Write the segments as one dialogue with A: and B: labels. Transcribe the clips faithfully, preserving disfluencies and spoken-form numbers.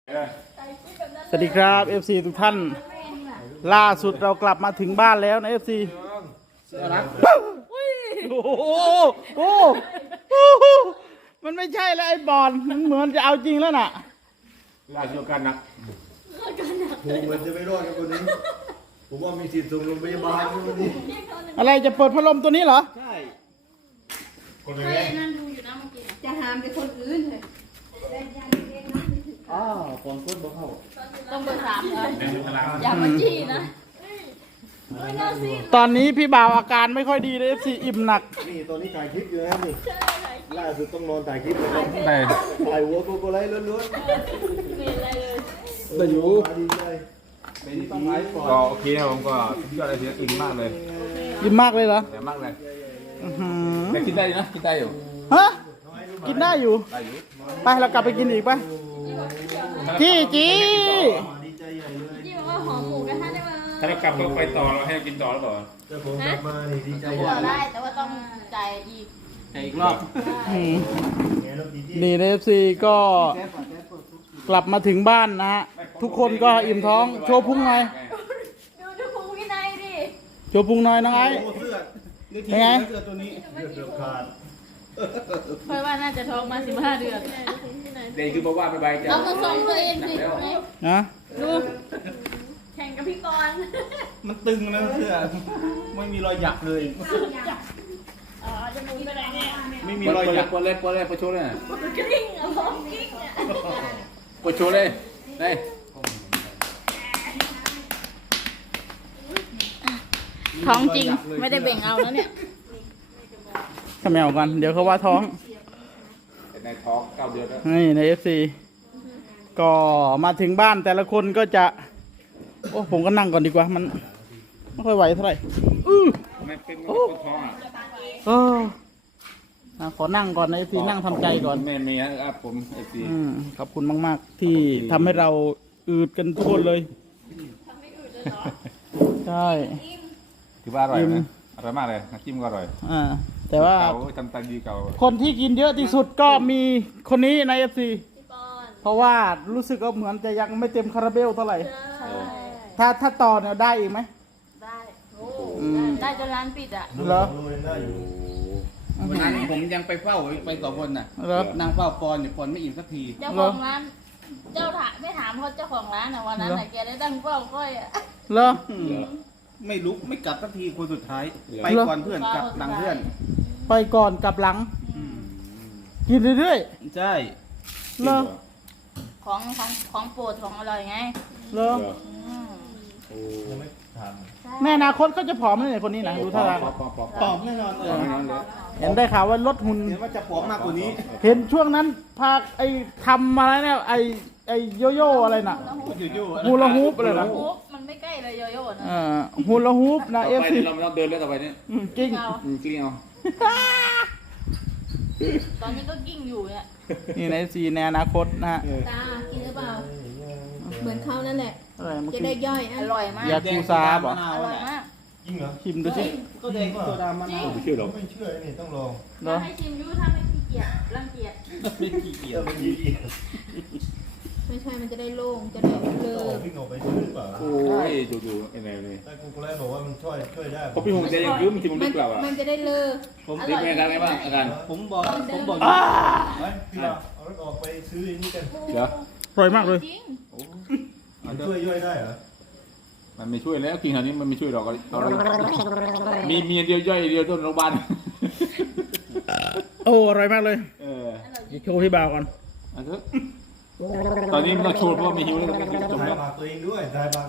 A: สวัสดีครับ เอฟ ซี ทุกท่านล่าสุดเรากลับมาถึงบ้านแล้วนะ เอฟ ซี โอ้โหโอ้โหมันไม่ใช่แล้วไอ้บอลมันเหมือนจะเอาจริงแล้วน่ะ
B: ลาเดียวกันนะ
C: ผมเหมือนจะไม่รอดกับคนนี้ผมว่ามีสิทธิ์ส่งโรงพยาบาลคนนี้
A: อะไรจะเปิดพัดลมตัวนี้เหรอ
C: ใช่
D: คนอื่นนั่งดูอยู่นะเมื่อกี้จะหามไปคนอื่นเลย
C: อ้าวฟองก้นบ่เข้า
D: ต้องเบอร์สามเลยอย่ามาจี้นะ
A: ตอนนี้พี่บ่าวอาการไม่ค่อยดีเลย เอฟ ซี อิ่มหนัก
C: นี่ตอนนี้ถ่ายคลิปอยู่นะครับนี่ล่าสุดต้องนอนถ่ายคลิปเลยครับ
B: ได้
C: ถ่ายวัวโกโกไลล้วนๆ
B: แต่อยู่
C: ดีใจ
B: ก็โอเคครับผมก็สุดยอดเลยทีอิ่มมากเลย
A: อิ่มมากเลยเหรอ
B: เดี๋ยวมากเลย
A: อือหือ
B: แต่กินได้นะกินได้อยู่
A: ฮะกินได้อยู่
B: ได้อยู่
A: ไปเรากลับไปกินอีกไปจี้จี้
C: ดีใจใหญ่เลย
D: จี้บอกว่าหอมหมูกระทะได้ไหม
B: ถ้าเรากลับก็ไปต่อเราให้กินต่อหรือเปล่า
C: แต่ผมกลับมานี่ดีใจให
D: ต่
C: ญ่
D: อได้แต่ว่าต้องจ่ายอีก
B: อีกรอบ
A: อืม
C: แง่รถดีที่
A: นี่ใน เอฟ ซี ก็กลับมาถึงบ้านนะฮะทุกคนก็อิ่มท้องโชว์พุงหน่อย
D: ดูดูพุงวินัยดิ
A: โชว์พุงหน่อยน้องไอ้
C: โอ้เสื้อ
A: เป็นไง
C: เสื้อตัวนี้เสื้อเกือบขาด
D: เพราะว่าน่าจะท้องมาสิบห้าเดือน
B: เด็กคือบอกว่าไม่ใบจะ
D: เอากระสองตัวเองสิ
A: นะ
D: ดูแข่งกับพี่กรณ์
E: มันตึงนะเสื้อไม่มีรอยหยักเลย
D: อ๋อจะมุนไปไหนเนี่ย
E: ไม่มี
B: มี
E: ร
B: ร
E: อ
B: อย ย
E: ห
B: ห
E: ยั
B: ยั
E: ก
B: กปวดเลยปวดเลยปวดโชว์เลย
D: กลิ้งอ่ะร้องกลิ้งอ่ะ
B: ปวดโชว์เลยได้
D: ท้องจริงไม่ได้เบ่งเอาแล้วเนี่ย
A: ขมแมวกันเดี๋ยวเขาว่าท้อง
B: ในท้องเก้าเดือนแล้ว
A: นี่ใน เอฟ ซี ก็มาถึงบ้านแต่ละคนก็จะโอ้ผมก็นั่งก่อนดีกว่ามันไม่ค่อยไหวเท่าไหร่อื้อ
B: มันเป็นปวดท้องอ่ะ
A: เอออ่ะขอนั่งก่อนใน เอฟ ซี นั่งทำใจก่อน
B: แม่เมียครับผมเอฟซี
A: อืมขอบคุณมาก ๆ ที่ทำให้เราอืดกันทุกคนเลยใช่
B: ถือว่าอร่อยนะอร่อยมากเลยน้ำจิ้มก็อร่อย
A: อ่าแต่ว่า
B: เก่าทำตาดีเก่า
A: คนที่กินเยอะที่สุดก็มีคนนี้ใน เอฟ ซี
D: พี่ปอน
A: เพราะว่ารู้สึกว่าเหมือนจะยังไม่เต็มคาราเบลเท่าไหร่
D: ใช่
A: ถ้าถ้าต่อเนี่ยได้อีกไหม
D: ได้โอ้
A: อืม
D: ได้จนร้านปิดอ่ะ
A: เหรอ
C: โลยังได้อยู่
E: วันนั้นผมยังไปเฝ้าไปสองคนน่ะ
A: เหรอ
E: นางเฝ้าปอนอยู่ปอนไม่อิ่มสักที
D: เจ้าของร้าน เจ้าถามไม่ถามเขาเจ้าของร้านอ่ะวันนั้นไหนแกได้ตั้งเป้าก้อยอ่ะ
A: เหรอ
E: ไม่ลุกไม่กลับสักทีคนสุดท้าย ไปก่อนเพื่อนกลับหลังเพื่อน
A: ไปก่อนกลับหลัง กินเรื่อย
E: ใช่
A: ๆเหรอ
D: ของของของโปรดของอร่อยไง
A: เหรอ
D: อืม
C: ยังไม่ถาม
A: แม่อนาคตก็จะผอมเลยคนนี้นะดูท่าทาง
B: ปอบปอบปอบ
E: ปอบแน่นอนเออ
B: แน่นอนเลย
A: เห็นได้ข่าวว่าลดหุ่น
E: เห็นว่าจะผอมมากกว่านี้
A: เห็นช่วงนั้นพาไอ้ทำอะไรเนี่ยไอ้ไอ้โยโย่อะไรน่ะ
E: อยู่ๆ
A: ฮูลาฮูปอะไรนะ
D: ฮูปมันไม่ใกล้เลยโยโย่นะ
A: เออฮูลาฮูปนะ
B: ต่อ
A: เอฟ
B: ไป
A: ซี
B: นี่เราไม่ต้องเดินแล้วต่อไปนี่
A: จริง
D: เอา
B: อืมกลิ้งเอา
D: ตอนนี้ก็กิ้งอยู่เนี่ย
A: นี่ในเอฟซีในอนาคตนะฮะ
F: ตา กินหรือเปล่า เหมือนเขานั่นแหละ
A: อะไรเมื่อ
F: จะ
A: กี้
F: ได้ย่อย
D: อ
F: อ่ะ
D: ร่อยมาก
A: ยาคูซาบ
E: มะ
A: อก
E: นา
D: อ
E: ว
D: ร่อย
E: น่ะ
D: มาก
C: จริงเหรอ
A: ชิมดูสิ
E: ก็แดงโซดามะนาว
B: ไม่เชื่อหรอก
C: ไม่เชื่อนี่ต้องลอง
A: เหรอ
D: ให้ชิมยูถ้าไม่ขี้เกียจรังเกียจ
E: ไม่ขี้เกีย
C: เดี๋
E: จ
C: ยวมันยีอีก
F: ไม่ใช่ มันจะได้โล่ง จะได้เล
C: ต้อง
F: อ
C: ออกพี่หนกไปซื้อหรือเปล่า
B: โอ้ยดูดูไอ้ไหนนี่
C: แต่กูก็เลยบอกว่ามันช่วยช่วยได้
B: เพราะพี่หงจะยังยืมมันจริงมัน
F: มั
B: ลึกเปล่าอ่ะ
F: มันจะได้เลอ
E: ผม
B: นี่เป็นอาการไงบ้างอาการ
E: ผมบอกผมบอก
C: ไปพี่เราเอารถออกไปซื้ออันนี้กัน
B: เดี๋ยว
A: อร่อยมากเลย
D: จริง
C: มันช่วยย่อยได้เหรอ
B: มันไม่ช่วยแล้วกินขนาดนี้มันไม่ช่วยหรอกเอาเลยมีเมียเดียวย่อยเดียวต้นโรงพยาบาล
A: โอ้อร่อยมากเลย
B: เออ
A: เดี๋ยวโชว์พี่บ่าวก่อน
B: เอาเถอะตอนนี้มันต้องโชว์เพราะว่ามีหิวแล้วมันกินจบ
C: ถ่าย
B: แล้ว
C: ปากตัวเองด้วยถ่ายปาก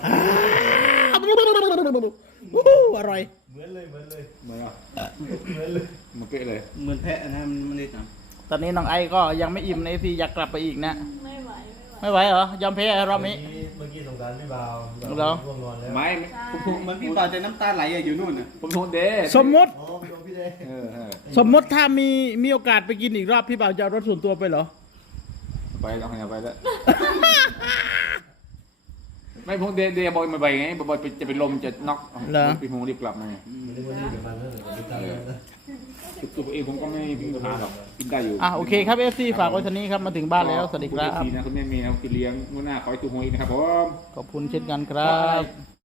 A: วู้ฮู้อร่อย
C: เหมือนเลยเหมือนเลย
B: เหมือนอ่ะ
C: เหมือนเลย
B: มันเป๊ะเลย
E: เหมือนแพะนะมันไม่ได้ท
A: ตอนนี้น้องไอ้ก็ยังไม่อิ่มในซีอยากกลับไปอีกนะ
D: ไม่ไหว
A: ไม่ไหวเหรอยอมแพ้รอบนี้
C: เมื่อกี้สงสารพี่บ่าว
A: เหรอ
C: ง่วงนอนแล้ว
B: ไม่
E: ำผมเหมือนพี่บ่าวแต่น้ำตาไหลอะอยู่นู่นน่ะ
B: ผมโทนเด้
A: สมมติ
C: อ๋อพี่โดนพี่เด
B: เออเออ
A: สมมติถ้ามีมีโอกาสไปกินอีกรอบพี่บ่าวจะเอารถส่วนตัวไปเหรอ
B: ไปเอาขยะไปแล้วไม่พงเดย์เดย์บอยมาไปไงบอยจะเป็นลมจะน็อกพี่พงรีบกลับมาไง
C: ไม่ได้ว่านี่เดี๋ยวมันนั่นเดี๋ยวมันตายแล้วนะ
B: ตัวเองผมก็ไม่มีปัญหาหรอกกินได้อยู่
A: อ่ะโอเคครับ เอฟ ซี ฝากไว้เท่านี้ครับมาถึงบ้านแล้วสวัสดีครับ
B: ขอณ เอฟ ซี นะคุณแม่เมย์นะกินเลี้ยงมื้อหน้าขอให้ถูกหวยนะครับผม
A: ขอบคุณเช่นกันครับ